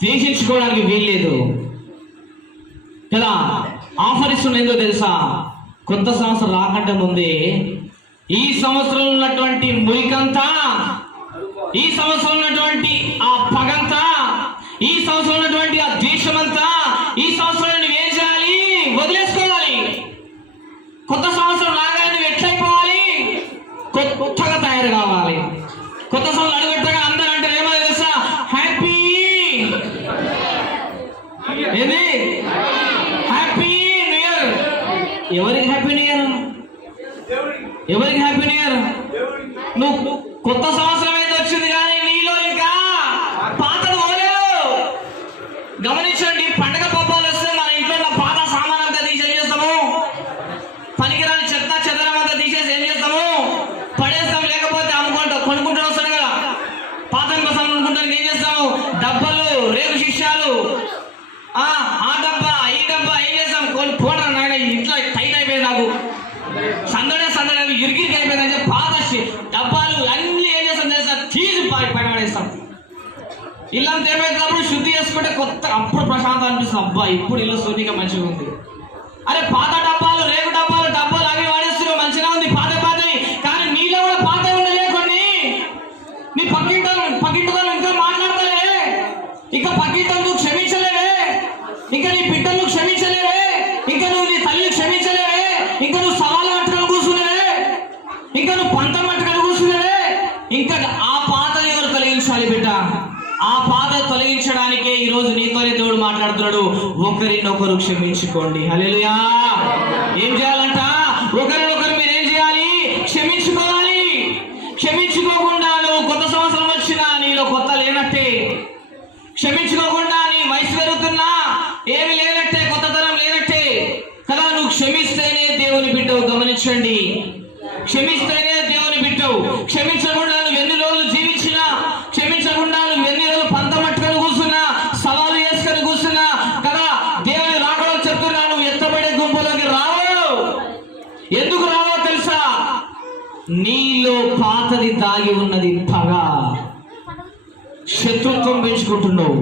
ద్వేషించుకోవడానికి వీల్లేదు కదా. ఆఫర్ ఇస్తున్న ఏందో తెలుసా? కొత్త సంవత్సరం రాకంటే ముందే ఈ సంవత్సరంలో ఉన్నటువంటి మురికంతా, ఈ సంవత్సరం ఉన్నటువంటి ఆ పగంతా, ఈ సంవత్సరం ఉన్నటువంటి ఆ ద్వేషమంతా ఈ సంవత్సరం నువ్వేం చేయాలి? వదిలేసుకోవాలి. కొత్త సంవత్సరం రాగానే నువ్వు ఎట్లయిపోవాలి? కొత్తగా తయారు కావాలి. కొత్త సంవత్సరం అడుగుపెట్టగా అందరూ అంటే ఏమో తెలుసా? హ్యాపీ ఏది? Happy new year. ఎవరికి హ్యాపీ న్యూ ఇయర్? ఎవరికి హ్యాపీ న్యూ ఇయర్? నువ్వు కొత్త సంవత్సరం అయితే వచ్చింది కానీ నీలో ఇంకా పాతది పోలేదు. గమనించండి, పండగ పబ్బాలు వస్తే మన ఇంట్లో ఉన్న పాత సామాన్ అంతా తీసి ఏం చేస్తాము? పనికిరాని చెత్త చెదరం అంతా తీసేసి ఏం చేస్తాము? పడేస్తాం. లేకపోతే అమ్ముకుంటాం, కొనుక్కుంటూ వస్తాడు కదా. పాత కోసం అనుకుంటానికి ఏం చేస్తాము? డబ్బాలు, రేపు శిష్యాలు, ఆ డబ్బా ఈ డబ్బా ఏం చేస్తాం? పోనరా నాయన, ఇంట్లో టైట్ అయిపోయింది, నాకు సందడే ఇరిగిరికి అయిపోయిందని చెప్పి పాత డబ్బాలు అన్ని ఏం చేస్తాం తెలుసా? తీసి పడేస్తాం. ఇల్లంతా ఏమైనప్పుడు శుద్ధి చేసుకుంటే కొత్త అప్పుడు ప్రశాంతం అనిపిస్తుంది. అబ్బా ఇప్పుడు ఇల్లు శుద్ధిగా మంచిగా ఉంది. అరే పాత డబ్బాలు, రేపు డబ్బాలు అవి వాడేస్తున్నావు, మంచిగా ఉంది పాత పాతవి. కానీ నీలో కూడా పాత ఉండలే కొన్ని. నీ పక్కింటితో ఇంకా మాట్లాడతలే, ఇంకా పక్కింటి నువ్వు క్షమించలేవే, ఇంకా నీ బిడ్డలు క్షమించలేవే, ఇంకా నువ్వు నీ తల్లి క్షమించలేవే, ఇంకా నువ్వు సవాళ్ళు పట్టుకొని కూర్చునేవే, ఇంకా నువ్వు పంట పట్టుకొని కూర్చునేవే. ఇంకా ఆ పాత ఎవరు తొలగించాలి బిడ్డ? ఆ పాత తొలగించడానికే ఈరోజు నీతోనే దేవుడు మాట్లాడుతున్నాడు. ఒకరినొకరు క్షమించుకోండి. హల్లెలూయా. ఏం చేయాలంట? ఒకరినొకరు మీరు ఏం చేయాలి? క్షమించుకోవాలి. క్షమించుకోకుండా నువ్వు కొత్త సంవత్సరం వచ్చినా నీలో కొత్త లేనట్టే. క్షమించుకోకుండా నీ వయసు పెరుగుతున్నా ఏమి లేనట్టే, కొత్తతనం లేనట్టే కదా. నువ్వు క్షమిస్తేనే దేవుని బిడ్డవు. గమనించండి, క్షమిస్తేనే దేవుని బిడ్డవు. క్షమించకుండా నువ్వు ఎన్ని రోజులు జీవించినా, క్షమించకుండా నువ్వు ఎన్ని రోజులు పంతం పట్టుకొని కూర్చున్నా, సవాలు చేసుకొని కూర్చున్నా కదా, దేవుని రాకడో చెప్తున్నా, నువ్వు ఎత్తబడే గుంపులోకి రావు. ఎందుకు రావో తెలుసా? నీలో పాతది దాగి ఉన్నది. పగ, శత్రుత్వం పెంచుకుంటున్నావు,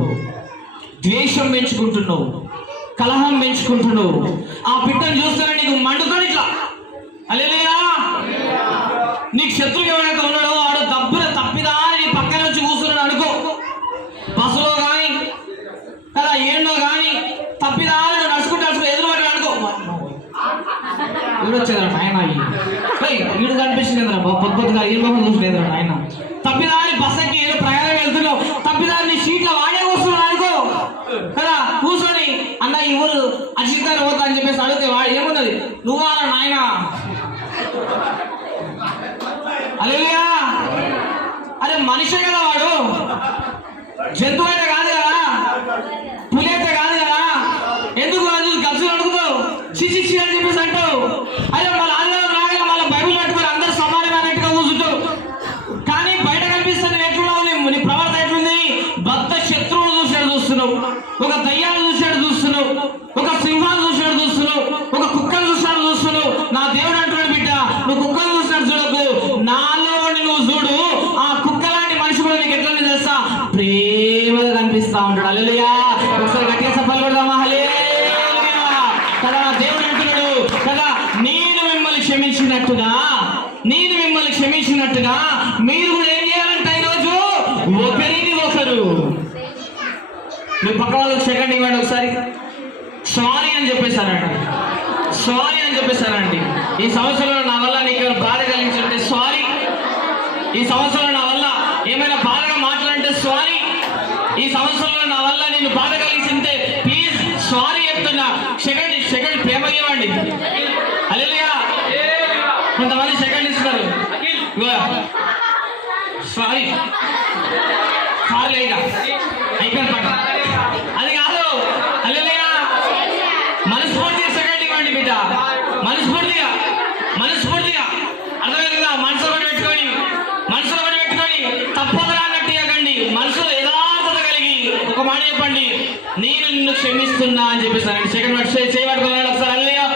ద్వేషం పెంచుకుంటున్నావు, కలహం పెంచుకుంటున్నావు. ఆ బిడ్డను చూస్తానే నీకు మండుతాడు ఇట్లా. హల్లెలూయా. నీకు శత్రువు ఎవరైతే ఉన్నాడో వాడు దబ్బున తప్పిదా నీ పక్కన వచ్చి కూర్చున్నాడు అనుకో, బస్సులో కానీ కదా ఏండో కానీ తప్పిదా నడుచుకుంటూ ఎదురుపడ్డాడు అనుకో, వీడు వచ్చేదా నాయన, వీడు కనిపించింది కదరా పొద్దుగా ఈ మొహం చూసలేదురా నాయన. తప్పిదారి బస్సుకి ఏదో ప్రయాణం వెళ్తున్నావు, తప్పిదారి నీ సీట్లో వాడే కూర్చున్నాడు అనుకో కదా. కూర్చొని అన్న ఈ ఊరు అజితారు పోతా అని చెప్పేసి అడిగితే వాడు ఏమున్నది? నువ్వారా నాయన. హల్లెలూయా. అరే మనిషే కదా వాడు, జంతువు అయితే కాదు కదా, పులి అయితే కాదు కదా. ఎందుకు గప్సులు అడుగుతావు? శిశిక్షి అని చెప్పేసి అంటావు. అదే మళ్ళీ ఆదివారం రాగానే మళ్ళీ బైబిల్ పెట్టుకొని అందరూ సమానమైనట్టుగా కూర్చుంటావు. కానీ బయట కనిపిస్తుంది ఎట్లున్నావు, నీ ప్రవర్తన ఎట్లుంది? భక్త శత్రువులు చూస్తున్నావు, ఒక దయ్యాలు చూస్తున్నావు, ఒక సింహాలు చూస్తున్నావు, ఒక కుక్కలు చూస్తున్నావు. నా దేవుడు అంటున్నాడు బిడ్డ, నువ్వు కుక్కలు చూసినట్టు చూడకు, నాలో నువ్వు చూడు. ఆ కుక్క లాంటి మనిషి కూడా నీకు ఎట్లా తెలుసా? ప్రేమగా కనిపిస్తా ఉంటాడు. హల్లెలూయా. ఒకసారి గట్టిగా సఫలు కొడదామా? హల్లెలూయా కదా. దేవుడు అంటున్నాడు కదా, నేను మిమ్మల్ని క్షమించినట్టుగా మీరు కూడా ఏం చేయాలంట ఈరోజు? ఒకరిని ఒకరు. మీ పక్క వాళ్ళకి సెకండ్ ఇవ్వండి ఒకసారి. సారీ అని చెప్పేశారండి. ఈ సంవత్సరంలో నా వల్ల నీకు బాధ కలిగించంటే సారీ. ఈ సంవత్సరంలో నా వల్ల ఏమైనా బాధగా మాట్లాడంటే సారీ. ఈ సంవత్సరంలో నా వల్ల నేను బాధ కలిగించింటే ప్లీజ్ సారీ చెప్తున్నా. సెకండ్ ప్రేమ ఇవ్వండి. హల్లెలూయా. కొంతమంది సెకండ్ ఇస్తున్నారు. సారీ అయిపోయింది పట్ట, అది కాదు. హల్లెలూయా. మనస్ఫూర్తిగా సెకండ్ ఇవ్వండి బిడ్డ. మనస్ఫూర్తిగా అర్థమైందా? మనసులో పెట్టుకొని తప్పదురా అన్నట్టు ఇవ్వకండి. మనసులో యథార్థత కలిగి ఒక మాట చెప్పండి, నేను నిన్ను క్షమిస్తున్నా అని చెప్పేసానండి. సెకండ్ వర్డ్ చేయబడుతున్నాడు ఒకసారి. హల్లెలూయా.